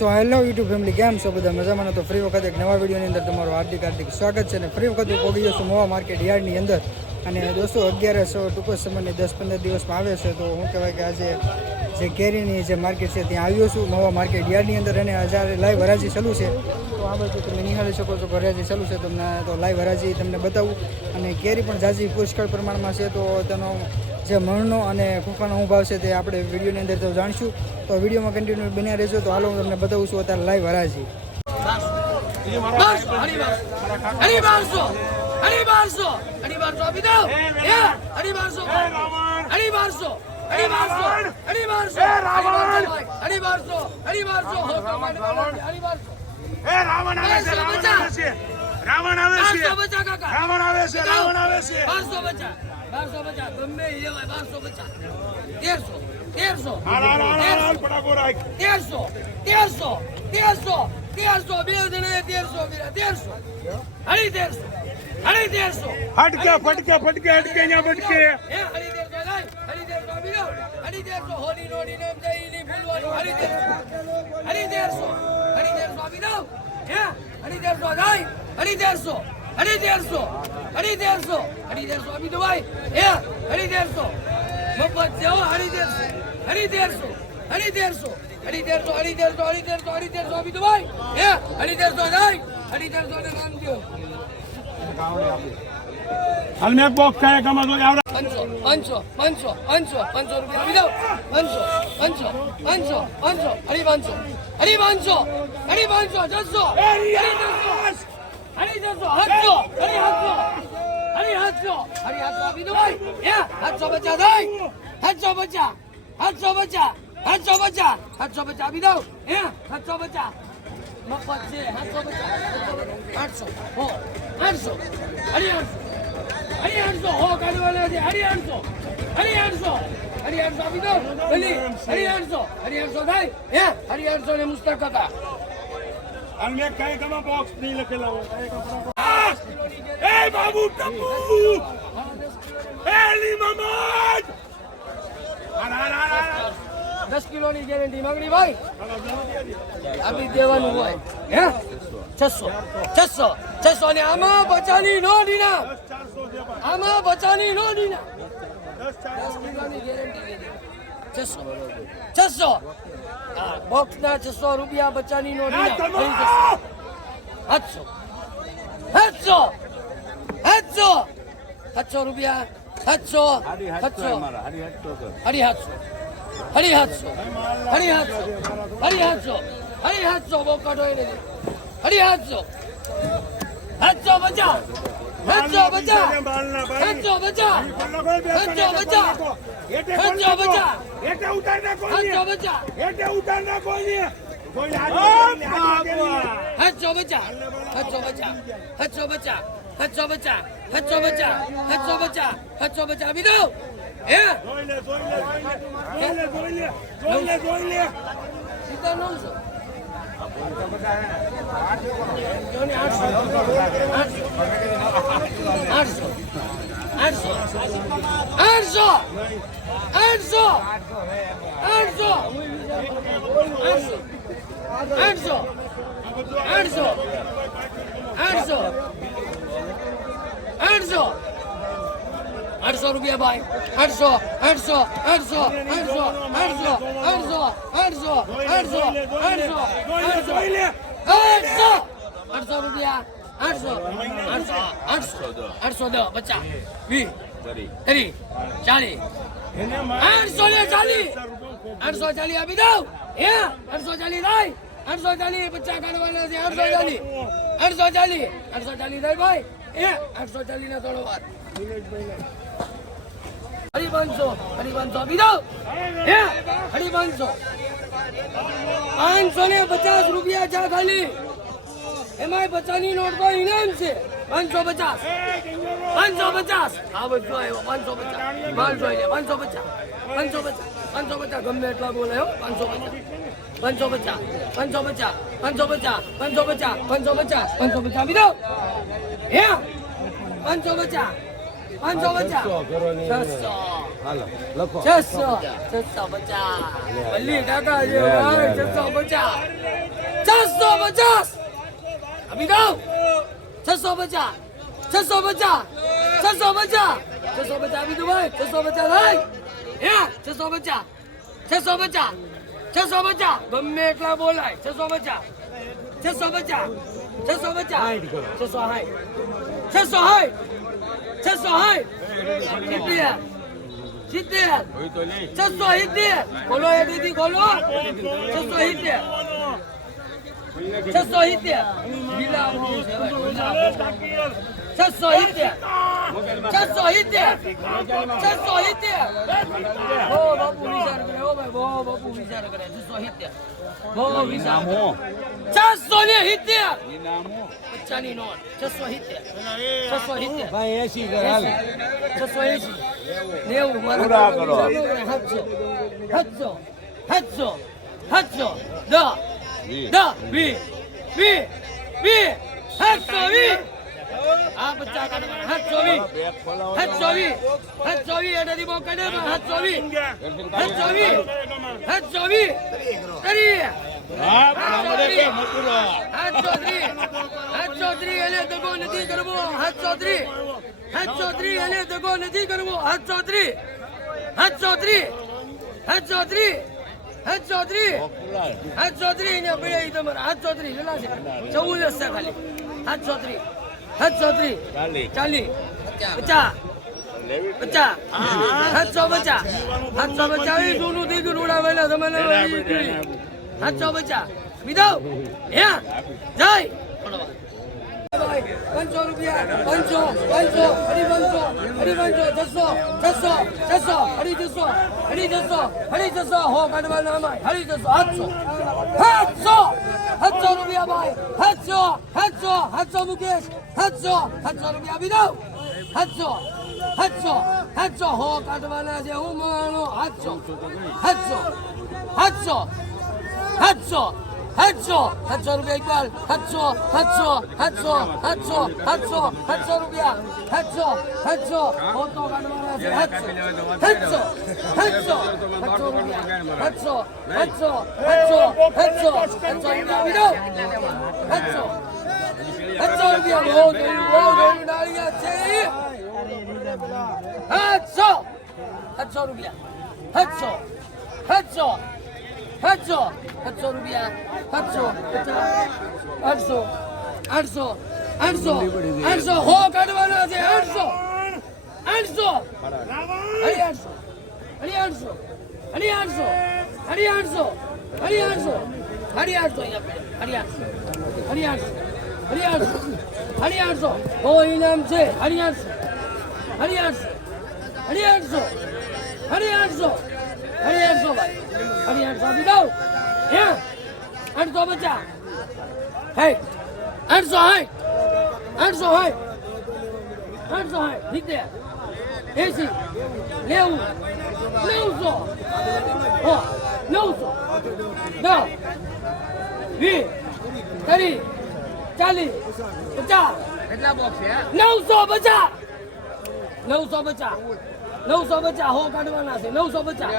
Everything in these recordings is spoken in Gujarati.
સો હેલો યુટ્યુબ ફેમિલી કેમ છો બધા? મજામાં? તો ફ્રી વખત એક નવા વિડીયોની અંદર તમારું હાર્દિક હાર્દિક સ્વાગત છે અને ફ્રી વખત હું ગયો છું મોવા માર્કેટ યાર્ડની અંદર. અને દોસ્તો અગિયારસો ટૂંક સમયની દસ પંદર દિવસમાં આવે છે, તો હું કહેવાય કે આજે જે કેરીની જે માર્કેટ છે ત્યાં આવ્યો છું, મોવા માર્કેટ યાર્ડની અંદર. અને હજારે લાઈવ હરાજી ચાલુ છે. તો આ બાજુ તમે નિહાળી શકો છો હરાજી ચાલુ છે. તમને તો લાઈવ હરાજી તમને બતાવું. અને કેરી પણ જાજી પુષ્કળ પ્રમાણમાં છે, તો તેનો જે મણનો અને કુકાનો શું ભાવ છે તે આપણે વિડીયોની અંદર તો જાણશું. તો વિડીયોમાં કન્ટિન્યુ બન્યા રહેજો. તો હાલો હું તમને બતાવું છું અત્યારે લાઈવ હરાજી. રાવણ. આવે છે રાવણ આવે છે. રાવણ આવે છે. બારસો પચાસ. બારસો પચાસ. ગમે એ તેરસો. તેરસો. તેરસો. તેરસો. તેરસો. બે જણા તેરસો તેરસો. હળી તેરસો. હળી તેરસો. હટકે ફટકે ફટકે હટકે અહીંયા ફટકે. હળી તેરસો. હળી તેરસો હળી તેરસો. હોલી હે હળી તેરસો જાય. હળી અઢી તેરસો અઢી તેરસો અઢી તેરસો આપી દો ભાઈ એ અઢી તેરસો મફત જેવો અઢી તેરસો અઢી તેરસો અઢી તેરસો અઢી તેરસો અઢી તેરસો અઢી તેરસો અઢી તેરસો આપી દો ભાઈ એ અઢી તેરસો નહીં અઢી તેરસો ને નામ દો અને બોક્સ કાય ગમા તો આવડે 500 500 500 500 રૂપિયા આપી દો 500 500 500 500 અઢી 500 અઢી 500 અઢી 500 600 અઢી 600 હરી જશો હાથો હરી હાથો હરી હાથો હરી હાથો આપી દો ભાઈ. એ હાથો બચા દઈ હાથો બચા. હાથો બચા. હાથો બચા. હાથો બચા આપી દો એ હાથો બચા. મફત છે. હાથો બચા. આઠસો હો. આઠસો હરી આઠસો હરી આઠસો હો કાઢવાના છે. હરી આઠસો હરી આઠસો હરી આઠસો આપી દો હરી આઠસો હરી આઠસો થાય. હે? હરી આઠસો ને મુસ્તક હતા. હાલ મેં કાય કમા બોક્સ નહીં લખેલા હોય. એ બાબુ ટપુ એ લી મમદ હાલ હાલ હાલ હાલ દસ કિલોની ગેરંટી માંગણી ભાઈ. આપી દેવાનું હોય. હે? છસો. છસો. છસો ને આમાં બચાની નો દીના આમાં બચાની નો દીના દસ કિલોની ગેરંટી છસો. છસો. હા બોક્સ ના છસો રૂપિયા બચાની નો સાતસો. સાતસો. સાતસો. સાતસો રૂપિયા. સાતસો. સાતસો. હરી સાતસો હરી સાતસો હરી સાતસો હરી સાતસો હરી સાતસો બહુ કાઢો એને. હરી સાતસો સાતસો પચાસ સાતસો પચાસ સાતસો પચાસ સાતસો હેઠે બચા. હેઠે ઉતાર ના કોઈ બચા. હેઠે ઉતાર ના કોઈ કોઈ બચા. હજો બચા. હજો બચા. હજો બચા. હજો બચા. હજો બચા. હજો બચા. આવી દો હે? લે જોઈ લે આઠસો. આઠસો આઠસો આઠસો આઠસો આઠસો આઠસો આઠસો આઠસો આઠસો રૂપિયા ભાઈ આઠસો આઠસો આઠસો આઠસો આઠસો આઠસો આઠસો આઠસો આઠસો આઠસો આઠસો રૂપિયા આઠસો આઠસો આઠસો આઠસો દસ પચાસ વીસ ત્રીસ ચાલીસ. આઠસો ને ચાલીસ. આઠસો ચાલીસ આપી દઉં. હે? આઠસો ચાલીસ થાય? આઠસો ચાલીસ પચાસ કાઢવાના છે આઠસો ચાલીસ. આઠસો ચાલીસ. આઠસો ચાલીસ થાય ભાઈ. હે? આઠસો ચાલીસ ના થોડો વાર. હરિપંચો હરિપંચો આપી દઉં. હે? હરિપંચો પાંચસો ને પચાસ રૂપિયા ચા ખાલી. એમાં બચાની નોટ તો ઇનામ છે પાંચસો પચાસ પાંચસો પચાસ આ બધું આવ્યો પાંચસો પચાસ માલ જોઈ લે પાંચસો પચાસ પાંચસો પચાસ પાંચસો પચાસ ગમે એટલા બોલે હો પાંચસો પચાસ પાંચસો પચાસ પાંચસો પચાસ પાંચસો પચાસ પાંચસો પચાસ પાંચસો પચાસ પાંચસો પચાસ આપી દો હે પાંચસો પચાસ પાંચસો પચાસ છસો છસો છસો પચાસ ભલી કાકા છસો પચાસ છસો પચાસ દઉં છસો પચાસ છસો પચાસ છસો પચાસ છસો પચાસ દઉં ભાઈ છસો પચાસ ભાઈ હે છસો પચાસ છસો પચાસ છસો પચાસ ગમે એટલા બોલાય છસો પચાસ છસો પચાસ છસો પચાસ છસો સાઠ છસો સાઠ છસો સાઠ સિત્તેર સિત્તેર છસો સિત્તેર બોલો એ દીદી બોલો છસો સિત્તેર. છસો સિત્તેર. ભાઈ. છસો સિત્તેર. છસો સિત્તેર. છસો સિત્તેર. બહુ બાપુ વિચાર કરે હો ભાઈ બહુ બાપુ વિચાર કરે છસો સિત્તેર. બહુ વિચાર કરે. છસો ને સિત્તેર. પચાસની નોટ છસો સિત્તેર. છસો સિત્તેર. છસો એસી નેવું મારા કરો. સાતસો સાતસો સાતસો સાતસો દસ. દસ વીસ વીસ વીસ સાતસો વીસ આ બચ્ચા કાઢવાના સાતસો વીસ સાતસો વીસ સાતસો વીસ એનાથી બહુ કાઢે સાતસો વીસ સાતસો વીસ સાતસો વીસ કરી નથી કરવો હાથ ત્રીસ હાથ ત્રીસ હાથ દગો નથી ચૌધરી. હાથ ચૌધરી ને બે તમારે હાથ ચૌધરી લેલા છે. ચૌદ હશે ખાલી. હાથ ચૌધરી. હાથ ચૌધરી. ચાલી. પચાસ. પચાસ. સાતસો પચાસ. સાતસો પચાસ. એ જૂનું દીકરું ઉડાવેલા તમે સાતસો પચાસ. બીજો. હે? જય. પંચો રૂપિયા પંચો પંચો હરી પંચો હરી પંચો છસો છસો છસો હરી છસો હરી છસો હરી છસો હો કાઢવાના અમાય હરી છસો સાતસો સાતસો સાતસો રૂપિયા ભાઈ સાતસો સાતસો સાતસો મુકેશ સાતસો સાતસો રૂપિયા આપી દઉં સાતસો સાતસો સાતસો હો કાઢવાના છે હું માનો સાતસો સાતસો સાતસો સાતસો સાતસો સાતસો રૂપિયા ઇકબાલ સાતસો સાતસો સાતસો સાતસો સાતસો સાતસો રૂપિયા સાતસો સાતસો ફોટો કાઢવાના સાતસો સાતસો સાતસો રૂપિયા સાતસો સાતસો સાતસો સાતસો સાતસો રૂપિયા સાતસો સાતસો રૂપિયા બહુ થયું બહુ થયું નાળિયા છે. સાતસો સાતસો રૂપિયા સાતસો સાતસો સાતસો સાતસો રૂપિયા સાતસો આઠસો આઠસો આઠસો આઠસો હો કાઢવાના છે આઠસો આઠસો હરી આઠસો હરી આઠસો હરી આઠસો હરી આઠસો હરી આઠસો હરી આઠસો હરી આઠસો હરી આઠસો હરી આઠસો હરી આઠસો હો ઇનામ છે હરી આઠસો હરી આઠસો હરી આઠસો હરી આઠસો હરી આઠસો ભાઈ હરી આઠસો આપી દઉં હે? આઠસો બચા. હે? આઠસો હાય. આઠસો હાય. આઠસો હાય. સિત્તેર એસી. નેવું. નવસો. હો નવસો. દસ. વીસ. ત્રીસ. ચાલીસ. પચાસ. કેટલા બોક્સ નવસો પચાસ નવસો પચાસ નવસો પચાસ હો કાઢવાના છે. નવસો પચાસ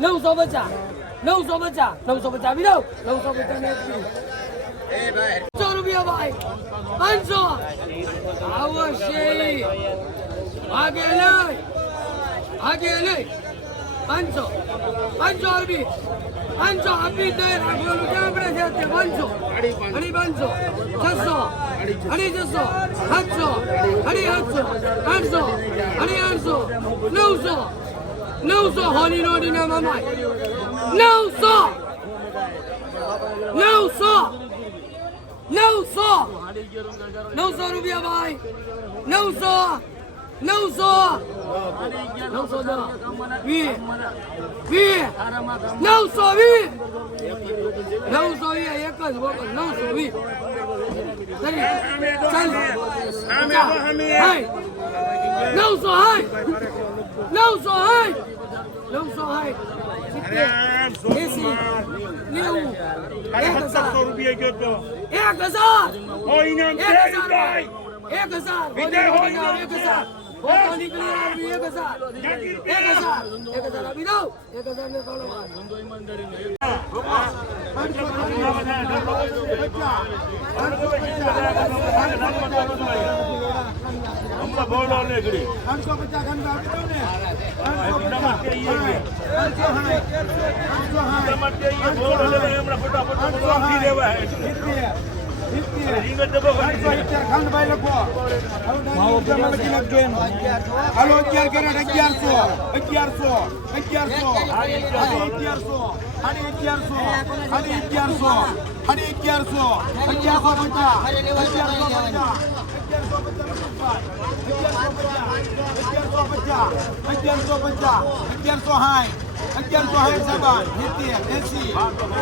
નવસો પચાસ નવસો પચાસ નવસો પચાસ. બી દઉં નવસો પચાસ પાંચસો રૂપિયા ભાઈ, પાંચસો. આવશે આગે લઈ આગે લઈ પાંચસો પાંચસો આપી પાંચસો આપી દે રાખવાનું. ક્યાં આપણે છે તે પાંચસો? અઢી પાંચસો, છસો, અઢી છસો, સાતસો, અઢી આઠસો આઠસો, અઢી આઠસો, નવસો નવસો હોલી નોડી ના મામાય નવસો નવસો નવસો નવસો રૂપિયા ભાઈ નવસો નવસો નવસો દસ વીસ વીસ નવસો વીસ નવસો વીસ એક જ વખત નવસો વીસ કરી ચાલીસ પચાસ હાય નવસો હાય નવસો હાય નવસો હાય સિત્તેર એસી નેવું એક હજાર રૂપિયા ગયો તો એક હજાર ઓ ઇનામ એક છે હજાર ભાઈ એક હજાર વિજય હોય એક હજાર ફોટો નીકળી આવી એક હજાર એક હજાર એક હજાર આપી દઉં એક હજાર ને ત્રણ વાર હમણાં બહુ ડોલ નીકળી. પાંચસો પચાસ ખાંડ આપી ને. છે. પાંચસો સાઠ પાંચસો. સાઠ ટમાટ હાલો અગિયાર કેરેટ અગિયારસો અગિયારસો અગિયારસો અગિયારસો સાડી અગિયારસો સાડી અગિયારસો સાડી અગિયારસો અગિયારસો પચાસ અગિયારસો પચાસ અગિયારસો પચાસ અગિયારસો સાઠ અગિયારસો સાઠ સાબાન સિત્તેર એસી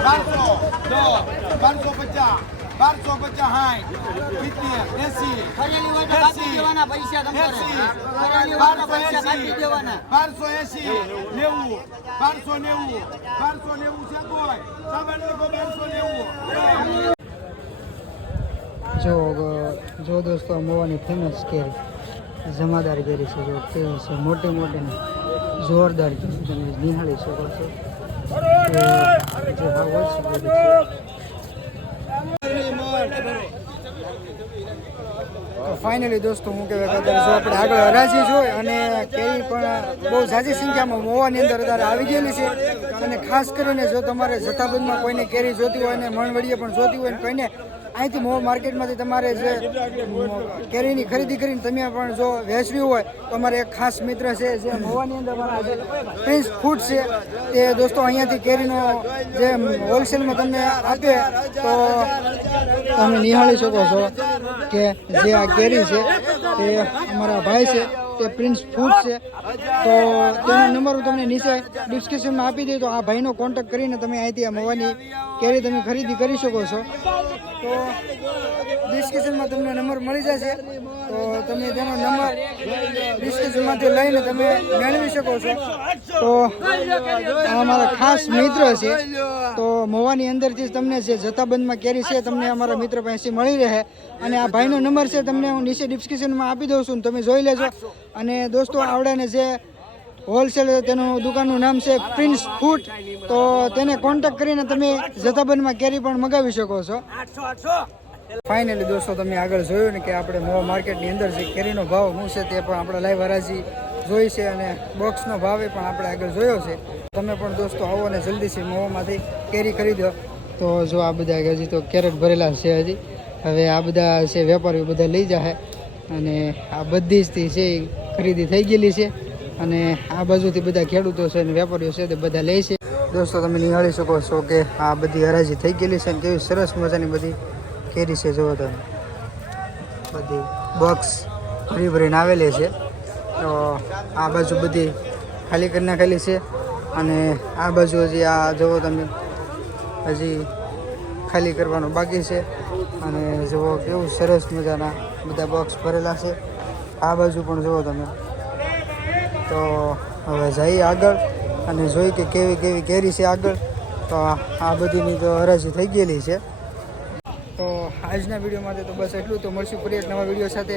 બારસો દસ બારસો પચાસ બારસો પચાસ સાઠ સિત્તેર એસી બારસો એસી નેવું બારસો નેવું બારસો નેવું છે કોઈ સામાન લોકો બારસો નેવું. જો જો દોસ્તો મોવાની ફેમસ કેરી. જમાદાર કેરી છે જો કેવી છે મોટી મોટી જોરદાર કેરી. તમે નિહાળી શકો છો. હોય છે કેરી તો ફાઇનલી દોસ્તો હું કહેવાય કે અત્યારે જો આપણે આગળ હરાજી જોઈ અને કેરી પણ બહુ ઝાઝી સંખ્યામાં મોવાની અંદર અત્યારે આવી ગયેલી છે. અને ખાસ કરીને જો તમારે જથ્થાબંધમાં કોઈને કેરી જોતી હોય અને મણવડીએ પણ જોતી હોય ને કોઈને અહીંથી મોવા માર્કેટમાંથી તમારે જે કેરીની ખરીદી કરીને તમે પણ જો વેચવી હોય તો અમારે એક ખાસ મિત્ર છે જે મોવાની અંદર અમારા જે પ્રિન્સ ફૂડ છે, તે દોસ્તો અહીંયાથી કેરીનો જે હોલસેલમાં તમને આપે, તો તમે નિહાળી શકો છો કે જે આ કેરી છે, તે અમારા ભાઈ છે, તે પ્રિન્સ ફૂડ છે. તો તેનો નંબર હું તમને નીચે ડિસ્ક્રિપ્શનમાં આપી દઈ તો આ ભાઈનો કોન્ટેક્ટ કરીને તમે અહીંથી આ મોવાની કેરી તમે ખરીદી કરી શકો છો. તો ડિસ્ક્રિપ્શનમાં તમને નંબર મળી જશે. તો તમે તેનો નંબર ડિસ્ક્રિપ્શનમાંથી લઈને તમે મેળવી શકો છો. તો અમારા ખાસ મિત્ર છે. તો મોવાની અંદરથી જ તમને જે જથ્થાબંધમાં કેરી છે તમને અમારા મિત્ર પાસેથી મળી રહે. અને આ ભાઈનો નંબર છે તમને હું નીચે ડિસ્ક્રિપ્શનમાં આપી દઉં છું તમે જોઈ લેજો. અને દોસ્તો, આવડાને જે હોલસેલ તેનું દુકાનનું નામ છે પ્રિન્સ ફૂડ. તો તેને કોન્ટેક કરીને તમે જથ્થાબંધમાં કેરી પણ મગાવી શકો છો. ફાઇનલી દોસ્તો, તમે આગળ જોયું ને કે આપણે મોવા માર્કેટની અંદર જે કેરીનો ભાવ શું છે તે પણ આપણે લાઈવ હરાજી જોઈ છે અને બોક્સનો ભાવ પણ આપણે આગળ જોયો છે. તમે પણ દોસ્તો આવો અને જલ્દીથી મોવામાંથી કેરી ખરીદો તો જો આ બધા હજી તો કેરેટ ભરેલા છે હજી. હવે આ બધા છે વેપારીઓ બધા લઈ જાય અને આ બધી જ છે ખરીદી થઈ ગયેલી છે. અને આ બાજુથી બધા ખેડૂતો છે અને વેપારીઓ છે તે બધા લે છે. દોસ્તો, તમે નિહાળી શકો છો કે આ બધી હરાજી થઈ ગયેલી છે અને કેવી સરસ મજાની બધી કેરી છે, જુઓ તમે. બધી બોક્સ ભરી ભરીને આવેલી છે. તો આ બાજુ બધી ખાલી કરી નાખેલી છે અને આ બાજુ હજી આ, જુઓ તમે, હજી ખાલી કરવાનું બાકી છે. અને જુઓ કેવું સરસ મજાના બધા બોક્સ ભરેલા છે. આ બાજુ પણ જુઓ તમે તો હવે જઈએ આગળ અને જોઈ કે કેવી કેવી કેરી છે આગળ. તો આ બધીની તો હરાજી થઈ ગયેલી છે. તો આજના વિડીયોમાં તો બસ એટલું. તો મળશું ફરી એક નવા વીડિયો સાથે.